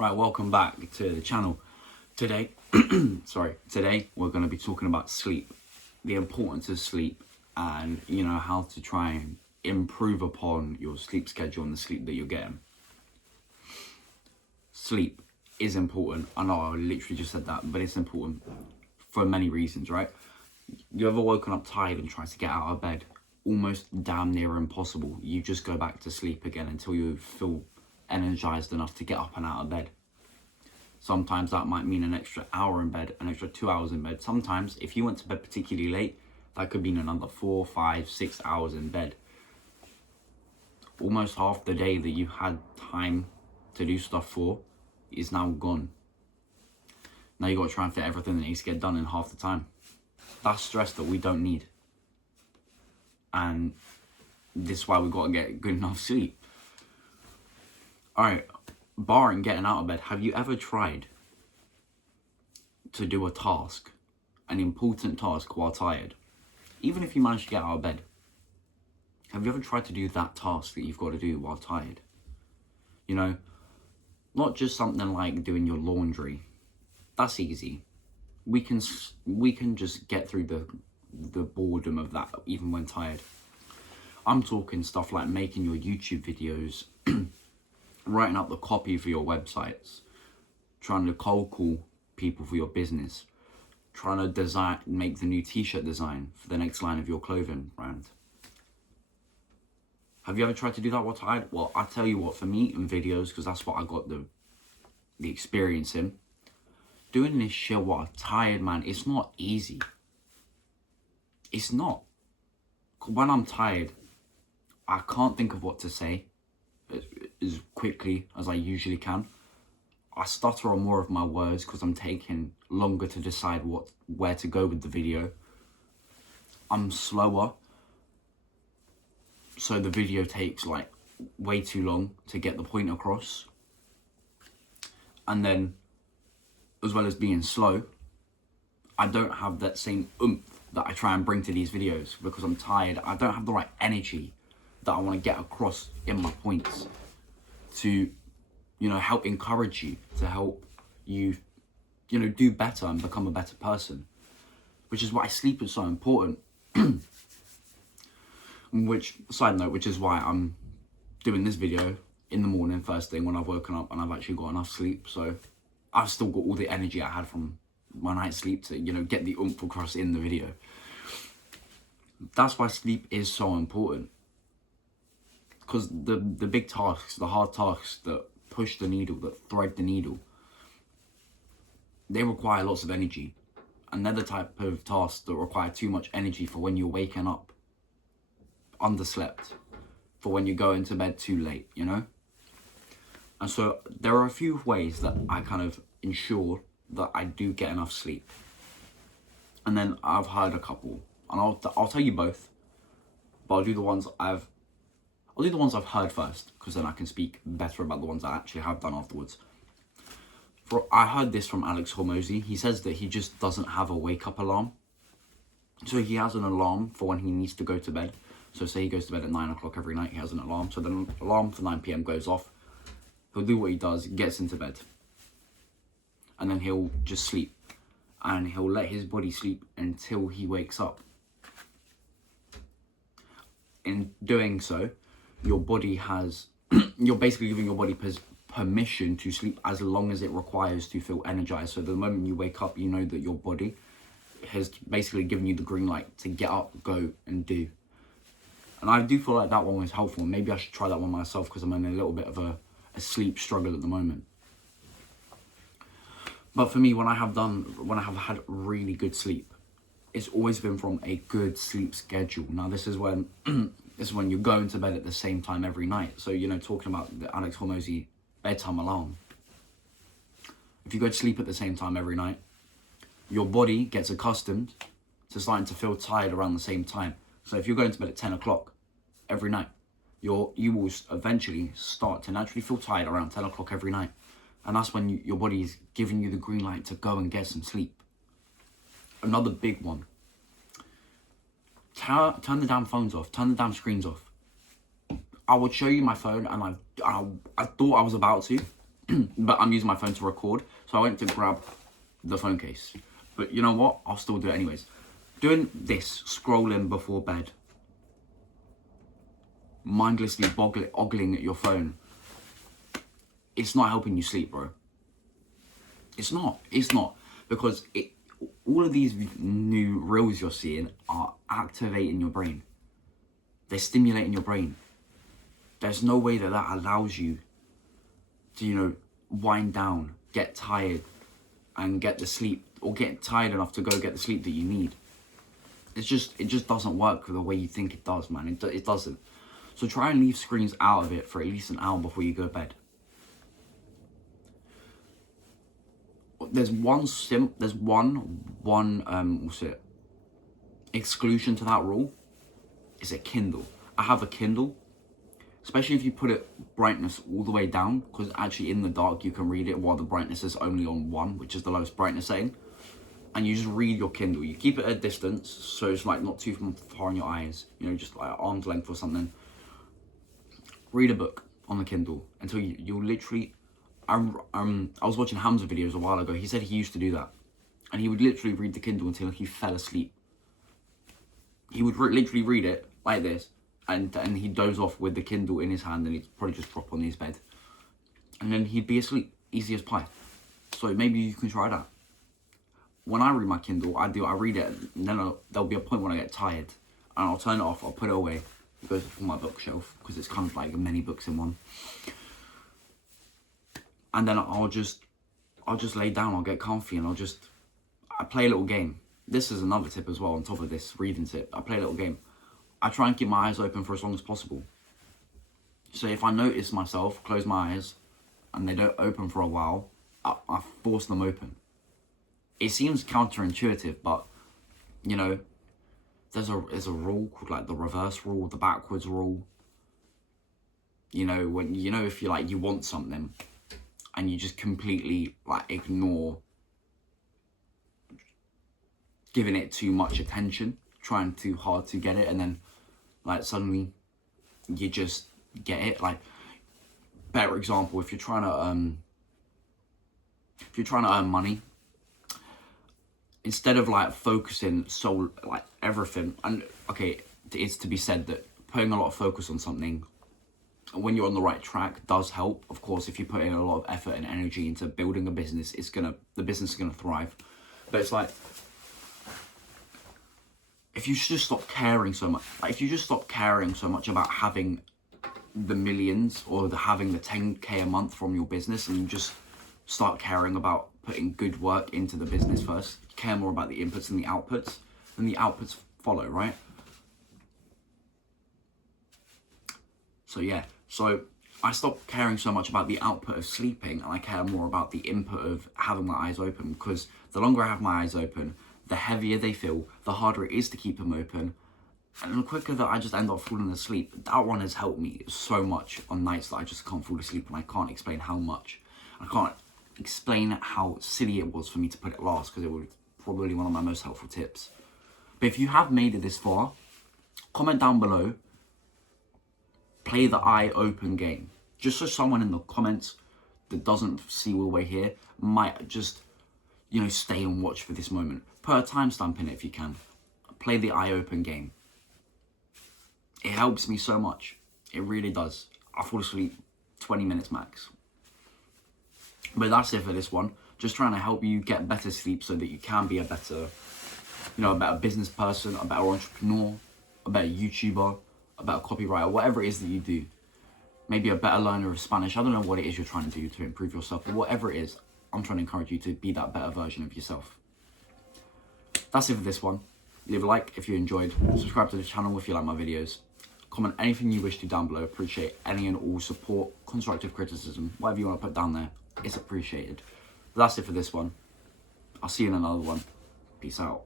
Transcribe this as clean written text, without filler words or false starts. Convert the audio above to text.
Right, welcome back to the channel. Today, today we're going to be talking about sleep, the importance of sleep, and how to try and improve upon your sleep schedule and the sleep that you're getting. Sleep is important. I know I literally just said that, but it's important for many reasons, right? You ever woken up tired and tried to get out of bed? Almost damn near impossible. You just go back to sleep again until you feel energized enough to get up and out of bed. Sometimes that might mean an extra hour in bed, an extra 2 hours in bed. Sometimes if you went to bed particularly late, that could mean another 4, 5, 6 hours in bed. Almost half the day that you had time to do stuff for is now gone. Now you got to try and fit everything that needs to get done in half the time. That's stress that we don't need. And this is why we got to get good enough sleep. Alright, barring getting out of bed, have you ever tried to do a task, an important task while tired? Even if you manage to get out of bed, have you ever tried to do that task that you've got to do while tired? Not just something like doing your laundry. That's easy. We can just get through the boredom of that even when tired. I'm talking stuff like making your YouTube videos, writing up the copy for your websites, trying to cold call people for your business, trying to make the new t-shirt design for the next line of your clothing brand. Have you ever tried to do that while tired? Well, I tell you what, for me in videos, because that's what I got the experience in, doing this shit while tired, man, it's not easy. It's not. When I'm tired, I can't think of what to say as quickly as I usually can. I stutter on more of my words because I'm taking longer to decide where to go with the video. I'm slower, so the video takes like way too long to get the point across. And then, as well as being slow, I don't have that same oomph that I try and bring to these videos because I'm tired. I don't have the right energy that I want to get across in my points to, help encourage you, to help you, do better and become a better person. Which is why sleep is so important. Which is why I'm doing this video in the morning, first thing when I've woken up and I've actually got enough sleep. So I've still got all the energy I had from my night's sleep to, get the oomph across in the video. That's why sleep is so important. Because the big tasks, the hard tasks that push the needle, that thread the needle, they require lots of energy. And they're the type of tasks that require too much energy for when you're waking up underslept, for when you're going to bed too late, And so there are a few ways that I kind of ensure that I do get enough sleep. And then I've heard a couple, and I'll tell you both, but I'll do the ones I've heard first, because then I can speak better about the ones I actually have done afterwards. I heard this from Alex Hormozi. He says that he just doesn't have a wake-up alarm. So he has an alarm for when he needs to go to bed. So say he goes to bed at 9 o'clock every night, he has an alarm. So the alarm for 9 p.m. goes off. He'll do what he does, gets into bed. And then he'll just sleep. And he'll let his body sleep until he wakes up. In doing so, your body has, you're basically giving your body permission to sleep as long as it requires to feel energized. So the moment you wake up, you know that your body has basically given you the green light to get up, go and do. And I do feel like that one was helpful. Maybe I should try that one myself because I'm in a little bit of a sleep struggle at the moment. But for me, when I have had really good sleep, it's always been from a good sleep schedule. Now this is when you're going to bed at the same time every night. So, talking about the Alex Hormozi bedtime alarm. If you go to sleep at the same time every night, your body gets accustomed to starting to feel tired around the same time. So if you're going to bed at 10 o'clock every night, you will eventually start to naturally feel tired around 10 o'clock every night. And that's when your body is giving you the green light to go and get some sleep. Another big one. Turn the damn phones off. Turn the damn screens off. I would show you my phone, and I thought I was about to, but I'm using my phone to record, so I went to grab the phone case. But you know what? I'll still do it anyways. Doing this, scrolling before bed, mindlessly ogling at your phone, it's not helping you sleep, bro. It's not. It's not. Because all of these new reels you're seeing are activating your brain. They're stimulating your brain. There's no way that allows you to, you know, wind down, get tired, and get the sleep, or get tired enough to go get the sleep that you need. It just doesn't work the way you think it does, man. It doesn't. So try and leave screens out of it for at least an hour before you go to bed. There's one exclusion to that rule. Is a Kindle. I have a Kindle, especially if you put it brightness all the way down, because actually in the dark you can read it while the brightness is only on 1, which is the lowest brightness setting. And you just read your Kindle. You keep it at a distance, so it's like not too far in your eyes, you know, just like arm's length or something. Read a book on the Kindle until you'll literally, I was watching Hamza videos a while ago. He said he used to do that, and he would literally read the Kindle until he fell asleep. He would literally read it like this, and he'd doze off with the Kindle in his hand, and he'd probably just drop on his bed, and then he'd be asleep, easy as pie. So maybe you can try that. When I read my Kindle, I read it, and then there'll be a point when I get tired, and I'll turn it off, I'll put it away. It goes on my bookshelf, because it's kind of like many books in one. And then I'll just lay down, I'll get comfy, and I play a little game. This is another tip as well, on top of this reading tip. I play a little game. I try and keep my eyes open for as long as possible. So if I notice myself, close my eyes, and they don't open for a while, I force them open. It seems counterintuitive, but, you know, there's a rule called like the reverse rule, the backwards rule. You know, when, you know, if you want something and you just completely like ignore giving it too much attention, trying too hard to get it, and then like suddenly you just get it. Like, better example, if you're trying to earn money, instead of like focusing so like everything, and okay, it's to be said that putting a lot of focus on something when you're on the right track does help. Of course, if you put in a lot of effort and energy into building a business, the business is gonna thrive. But it's like, if you just stop caring so much, like if you just stop caring so much about having the millions or having the 10k a month from your business, and you just start caring about putting good work into the business first, care more about the inputs and the outputs, then the outputs follow, right? So yeah, so I stopped caring so much about the output of sleeping, and I care more about the input of having my eyes open, because the longer I have my eyes open, the heavier they feel, the harder it is to keep them open, and the quicker that I just end up falling asleep. That one has helped me so much on nights that I just can't fall asleep, and I can't explain how much. I can't explain how silly it was for me to put it last, because it was probably one of my most helpful tips. But if you have made it this far, comment down below, play the eye open game, just so someone in the comments that doesn't see all the way here might just, you know, stay and watch for this moment. Put a timestamp in it if you can. Play the eye open game. It helps me so much. It really does. I fall asleep 20 minutes max. But that's it for this one. Just trying to help you get better sleep so that you can be a better, you know, a better business person, a better entrepreneur, a better YouTuber, a better copywriter, whatever it is that you do. Maybe a better learner of Spanish. I don't know what it is you're trying to do to improve yourself, but whatever it is, I'm trying to encourage you to be that better version of yourself. That's it for this one. Leave a like if you enjoyed. Subscribe to the channel if you like my videos. Comment anything you wish to down below. Appreciate any and all support, constructive criticism, whatever you want to put down there. It's appreciated. But that's it for this one. I'll see you in another one. Peace out.